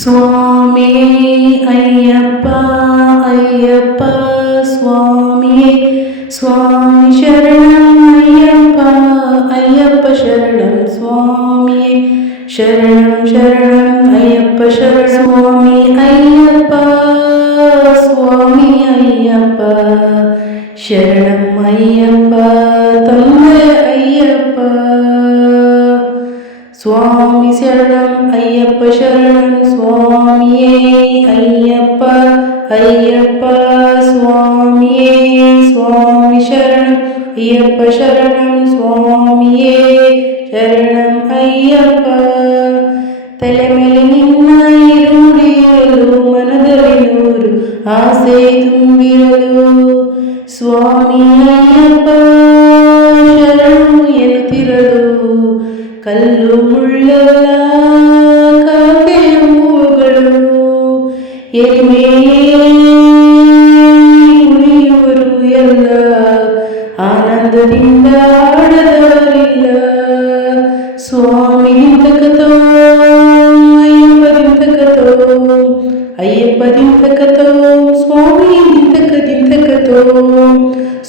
ಸ್ವಾಮಿಯೇ ಅಯ್ಯಪ್ಪ ಅಯ್ಯಪ್ಪ ಸ್ವಾಮಿಯೇ ಸ್ವಾಮಿ ಶರಣಂ ಅಯ್ಯಪ್ಪ ಅಯ್ಯಪ್ಪ ಶರಣಂ ಸ್ವಾಮಿಯೇ ಶರಣಂ ಶರಣಂ ಅಯ್ಯಪ್ಪ ಶರಣ ಸ್ವಾಮಿ ಅಯ್ಯಪ್ಪ ಸ್ವಾಮಿ ಅಯ್ಯಪ್ಪ ಶರಣಂ ಅಯ್ಯಪ್ಪ ತಂದೆ ಅಯ್ಯಪ್ಪ ಸ್ವಾಮಿ ಶರಣಂ ಅಯ್ಯಪ್ಪ ಶರಣಂ ಸ್ವಾಮಿಯೇ ಅಯ್ಯಪ್ಪ ಅಯ್ಯಪ್ಪ ಸ್ವಾಮಿಯೇ ಸ್ವಾಮಿ ಶರಣಂ ಅಯ್ಯಪ್ಪ ಶರಣಂ ಸ್ವಾಮಿಯೇ ಶರಣಂ ಅಯ್ಯಪ್ಪ ತಲೆ ಮೇಲೆ ನಿನ್ನ ಇರುಳಿರಲು ಮನದಲ್ಲಿ ನೂರು ಆಸೆ ತುಂಬಿರಲು ಸ್ವಾಮಿ ಅಯ್ಯಪ್ಪ ಶರಣು ಎನ್ನುತ್ತಿರಲು ಕಲ್ಲು ಮುಳ್ಳೆಲ್ಲ ಕಾಗೆ ಹೂವುಗಳು ಎಮ್ಮೆ ಉಳಿಯುವರು ಎಲ್ಲ ಆನಂದದಿಂದ ಆಡದವರಿಲ್ಲ ಸ್ವಾಮಿ ದಿಂತಕತೋ ಅಯ್ಯಪ್ಪ ದಿಂತಕತೋ ಸ್ವಾಮಿ ದಿಂತಕತೋ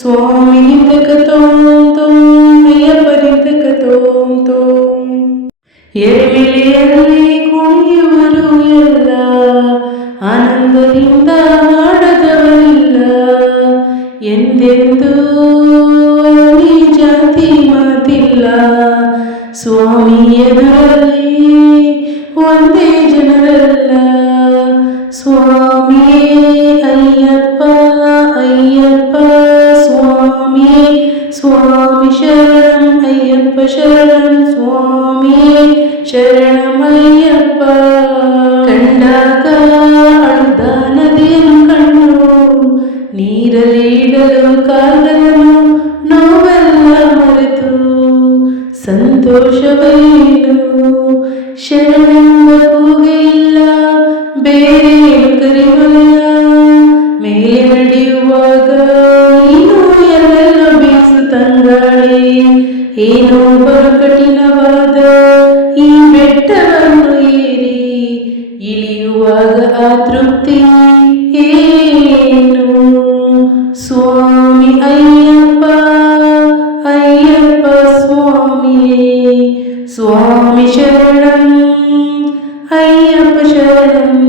ಸ್ವಾಮಿ ದಿಂತಕತೋ ಅಯ್ಯಪ್ಪ ದಿಂತಕತೋ ಎರೆಮೆಲೆಯಲ್ಲಿ ಕುಣಿಯುವರು ಎಲ್ಲ ಆನಂದದಿಂದ ಆಡದವರಿಲ್ಲ ಎಂದೆಂದೂ ಅಲ್ಲಿ ಜಾತಿ ಮಾತಿಲ್ಲ ಸ್ವಾಮಿ ಎದುರಲ್ಲಿ ಒಂದೇ ಜನರಲ್ಲ ಸ್ವಾಮಿಯೇ ಅಯ್ಯಪ್ಪ ಅಯ್ಯಪ್ಪ ಸ್ವಾಮಿಯೇ ಸ್ವಾಮಿ ಶರಣಂ ಅಯ್ಯಪ್ಪ ಶರಣಂ ಸ್ವಾಮಿಯೇ ಶರಣಮಯ್ಯಪ್ಪ ಕಂಡಾಗ ಅಳ್ದ ನದಿಯನ್ನು ಕಣ್ಣು ನೀರಲಿಡಲು ಕಾಲನು ನೋವೆಲ್ಲ ಮರೆತು ಸಂತೋಷವೇನು ಶರಣೆಂಬ ಕೂಗೆ ಇಲ್ಲ ಬೇರೆ ಕರಿವಲ್ಲ ಮೇಲೆ ನಡೆಯುವಾಗ ನೀನು ಎಲ್ಲೆಲ್ಲ ಬೀಸು ತಂಗಾಳಿ ಏನೋ ಬರು ಕಠಿಣವಾದ ಈ ಬೆಟ್ಟವನ್ನು ಏರಿ ಇಳಿಯುವಾಗ ಆ ತೃಪ್ತಿ ಏನು ಸ್ವಾಮಿ ಅಯ್ಯಪ್ಪ ಅಯ್ಯಪ್ಪ ಸ್ವಾಮಿಯೇ ಸ್ವಾಮಿ ಶರಣಂ ಅಯ್ಯಪ್ಪ ಶರಣಂ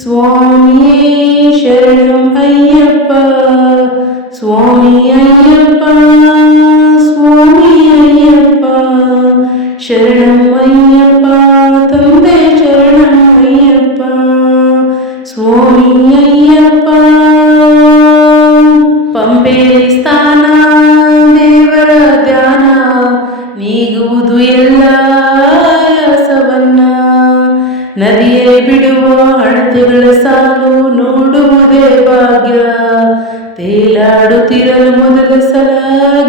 ಸ್ವಾಮಿಯೇ ಶರಣಂ ಅಯ್ಯಪ್ಪ ಸ್ವಾಮಿ ಅಯ್ಯಪ್ಪ ಸ್ವಾಮಿ ಅಯ್ಯಪ್ಪ ಶರಣಂ ಅಯ್ಯಪ್ಪ ತಂದೆ ಶರಣಂ ಅಯ್ಯಪ್ಪ ಸ್ವಾಮಿ ಅಯ್ಯಪ್ಪ ಪಂಪೆಯಲ್ಲಿ ಸ್ಥಾನ ದೇವರ ಧ್ಯಾನ ನೀಗುವುದು ಎಲ್ಲ ಆಯಾಸವನ್ನ ನದಿಯಲ್ಲಿ ಬಿಡುವ ಅಳತೆಗಳ ಸಾಲು ನೋಡುವುದೇ ಭಾಗ್ಯ ತೇಲಾಡುತ್ತಿರಲು ಮೊದಲ ಸಲ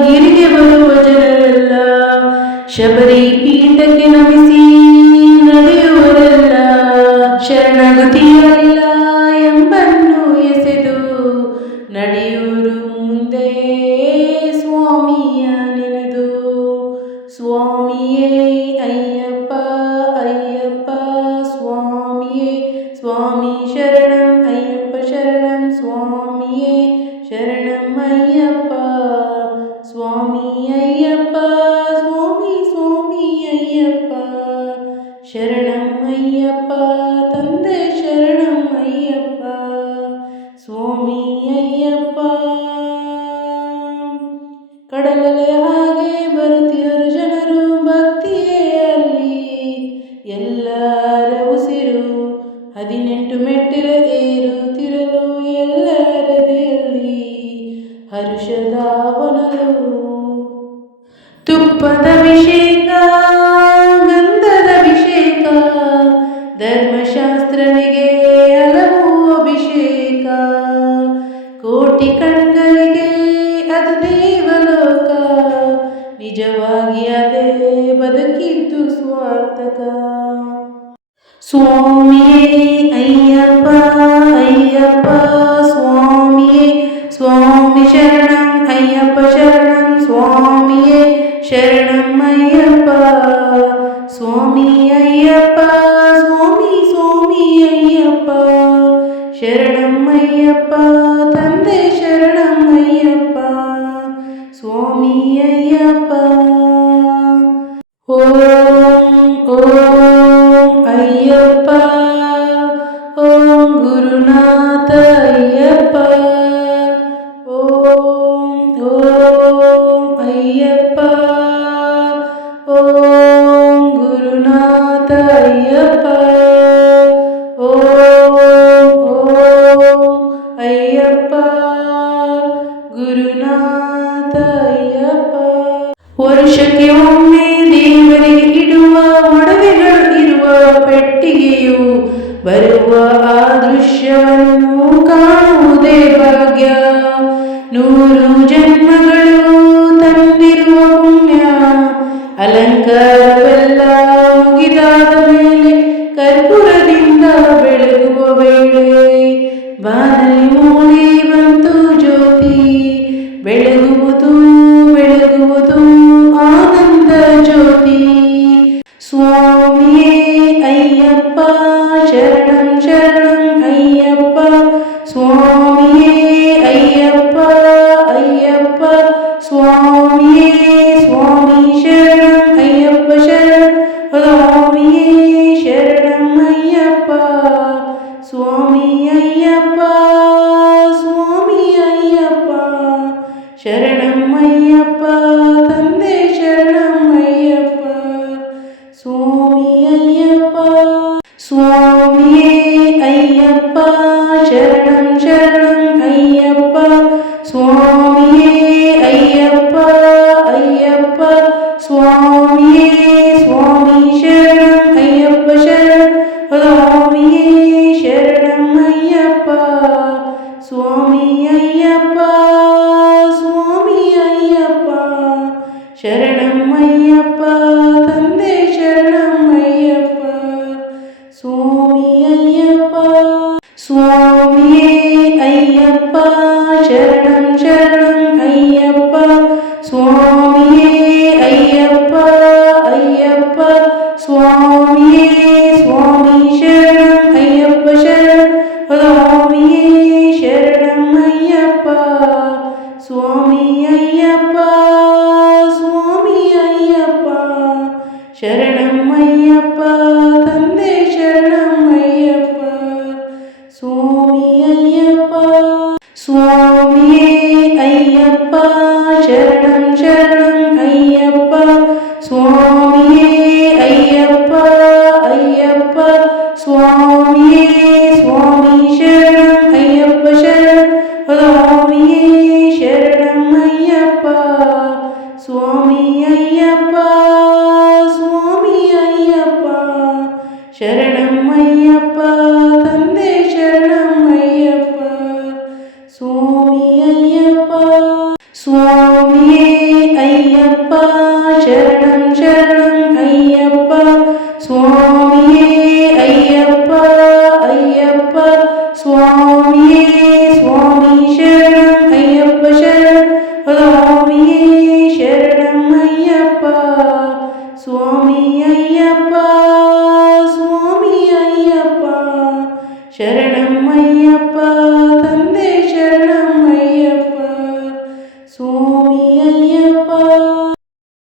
ಗಿರಿಗೆ ಬರುವ ಜನರೆಲ್ಲ ಶಬರಿ ಪೀಠಕ್ಕೆ ನಮಿಸಿ ನಡೆಯುವರೆಲ್ಲ ಶರಣಗುತ್ತಿರಲಿಲ್ಲ ಎಂಬನ್ನು ಎಸೆದು ನಡೆಯುವರು ಮುಂದೆ ಸ್ವಾಮಿಯ ನೆನೆದು ಸ್ವಾಮಿಯೇ ಅಯ್ಯಪ್ಪ ಅಯ್ಯಪ್ಪ ಸ್ವಾಮಿಯೇ ಸ್ವಾಮಿ ಶರಣಂ ಅಯ್ಯಪ್ಪ ಶರಣಂ ಸ್ವಾಮಿಯೇ ಶರಣಂ ಅಯ್ಯಪ್ಪ ಸ್ವಾಮಿ ಅಯ್ಯಪ್ಪ ಸ್ವಾಮಿ ಸ್ವಾಮಿ ಅಯ್ಯಪ್ಪ ಶರಣಂ ಅಯ್ಯಪ್ಪ ತಂದೆ ಶರಣಂ ಅಯ್ಯಪ್ಪ ಸ್ವಾಮಿ ಅಯ್ಯಪ್ಪ ಕಡಲಲೆ ಹಾಗೆ ಬರುತ್ತಿರುವ ಜನರು ಭಕ್ತಿಯೇ ಅಲ್ಲಿ ಎಲ್ಲರ ಉಸಿರು 18 ಮೆಟ್ಟಿಲ ಏರುತ್ತಿರಲು ಎಲ್ಲರದೆಯಲ್ಲಿ ಹರ್ಷದ ಹೊನಲು ತುಪ್ಪದ ಅಭಿಷೇಕ ಗಂಧದ ಅಭಿಷೇಕ ಧರ್ಮಶಾಸ್ತ್ರನಿಗೆ ಹಲವು ಅಭಿಷೇಕ ಕೋಟಿ ಕಣ್ಗಳಿಗೆ ಅದು ದೇವಲೋಕ ನಿಜವಾಗಿ ಅದೇ ಬದುಕಿದ್ದು ಸ್ವಾರ್ಥಕ ಸ್ವಾಮಿಯೇ ಅಯ್ಯಪ್ಪ ಅಯ್ಯಪ್ಪ ಸ್ವಾಮಿಯೇ ಸ್ವಾಮಿ ಶರಣಂ ಅಯ್ಯಪ್ಪ ಶರಣಂ ಸ್ವಾಮಿಯೇ ಶರಣಂ ಅಯ್ಯಪ್ಪ ಸ್ವಾಮಿ ಅಯ್ಯಪ್ಪ ಸ್ವಾಮಿ ಸ್ವಾಮಿ ಶರಣಮಯ್ಯಪ್ಪ ತಂದೆ ಶರಣಮಯ್ಯಪ್ಪ ಸ್ವಾಮಿ ಅಯ್ಯಪ್ಪ. ಓಂ ಓಂ ಅಯ್ಯಪ್ಪ ಓಂ ಗುರುನಾಥ ಅಯ್ಯಪ್ಪ. ಓಂ ಓಂ ಅಯ್ಯಪ್ಪ ಓಂ ಗುರುನಾಥ ಅಯ್ಯಪ್ಪ. ಓಂ ಓಂ ಅಯ್ಯಪ್ಪ ಗುರುನಾಥ ಅಯ್ಯಪ್ಪ. ವರ್ಷಕ್ಕೆ ಒಮ್ಮೆ ದೇವರಿಗೆ ಇಡುವ ಒಡವೆಗಳು ಇರುವ ಪೆಟ್ಟಿಗೆಯು ಬರುವ ಆ ದೃಶ್ಯವನ್ನು ಕಾಣುವುದೇ ಭಾಗ್ಯ. 100 ಜನ್ಮಗಳು ತಂದಿರುವ ಪುಣ್ಯ. ಅಲಂಕಾರವೆಲ್ಲ ಮುಗಿದಾದ ಮೇಲೆ ಕರ್ಪೂರದಿಂದ ಬೆಳಗುವ ವೇಳೆ ಬಾನಲ್ಲಿ ಮೂಡಿ ಬಂತು ಜ್ಯೋತಿ. ಬೆಳಗುವುದು ಬೆಳಗುವುದು ಆನಂದ ಜ್ಯೋತಿ. ಸ್ವಾಮಿಯೇ ಅಯ್ಯಪ್ಪ ಶರಣಂ ಶರಣಂ ಅಯ್ಯಪ್ಪ. ಸ್ವಾಮಿಯೇ ಅಯ್ಯಪ್ಪ ಅಯ್ಯಪ್ಪ ಸ್ವಾಮಿಯೇ ಸ್ವಾಮಿ ಶರಣಂ ಅಯ್ಯಪ್ಪ ಶರಣಂ. ಸ್ವಾಮಿಯೇ ಶರಣಂ ಅಯ್ಯಪ್ಪ ಸ್ವಾಮಿ ಅಯ್ಯಪ್ಪ ಸ್ವಾಮಿ ಅಯ್ಯಪ್ಪ ಶರಣಂ ಅಯ್ಯಪ್ಪ ತಂದೆ ಶರಣಂ ಅಯ್ಯಪ್ಪ ಸ್ವಾಮಿ ಅಯ್ಯಪ್ಪ. ಸ್ವಾಮಿಯೇ ಅಯ್ಯಪ್ಪ ಶರಣಂ ಶರಣಂ ಅಯ್ಯಪ್ಪ. ಸ್ವಾಮಿಯೇ ಅಯ್ಯಪ್ಪ ಅಯ್ಯಪ್ಪ ಸ್ವಾಮಿಯೇ ಸ್ವಾಮಿ ಶರಣಂ ಅಯ್ಯಪ್ಪ ಶರಣಂ. ಸ್ವಾಮಿಯೇ ಶರಣಂ ಅಯ್ಯಪ್ಪ ಸ್ವಾಮಿ ಅಯ್ಯಪ್ಪ ಸ್ವಾಮಿ ಅಯ್ಯಪ್ಪ ಶರಣಂ ಅಯ್ಯಪ್ಪ ತಂದೆ ಶರಣಂ ಅಯ್ಯಪ್ಪ ಸ್ವಾಮಿ ಅಯ್ಯಪ್ಪ. ಸ್ವಾಮಿಯೇ ಅಯ್ಯಪ್ಪ ಶರಣಂ ಶರಣಂ ಅಯ್ಯಪ್ಪ. ಸ್ವಾಮಿಯೇ ಅಯ್ಯಪ್ಪ ಅಯ್ಯಪ್ಪ ಸ್ವಾಮಿಯೇ ಸ್ವಾಮಿ ಶರಣಂ ಅಯ್ಯಪ್ಪ ಶರಣಂ. ಸ್ವಾಮಿಯೇ ಶರಣಂ ಅಯ್ಯಪ್ಪ ಸ್ವಾಮಿ ಅಯ್ಯಪ್ಪ ಸ್ವಾಮಿ ಅಯ್ಯಪ್ಪ ಶರಣಂ ಅಯ್ಯಪ್ಪ ತಂದೆ ಶರಣಂ ಅಯ್ಯಪ್ಪ ಸ್ವಾಮಿ ಅಯ್ಯಪ್ಪ. ಸ್ವಾಮಿಯೇ ಅಯ್ಯಪ್ಪ ಶರಣಂ ಶರಣಂ ಅಯ್ಯಪ್ಪ. ಸ್ವಾಮಿಯೇ ಅಯ್ಯಪ್ಪ ಅಯ್ಯಪ್ಪ ಸ್ವಾಮಿಯೇ ಸ್ವಾಮಿ ಶರಣಂ ಅಯ್ಯಪ್ಪ ಶರಣಂ. ಸ್ವಾಮಿಯೇ ಶರಣಂ ಅಯ್ಯಪ್ಪ ಸ್ವಾಮಿ ಅಯ್ಯಪ್ಪ ಸ್ವಾಮಿ ಅಯ್ಯಪ್ಪ ಶರಣಂ ಅಯ್ಯಪ್ಪ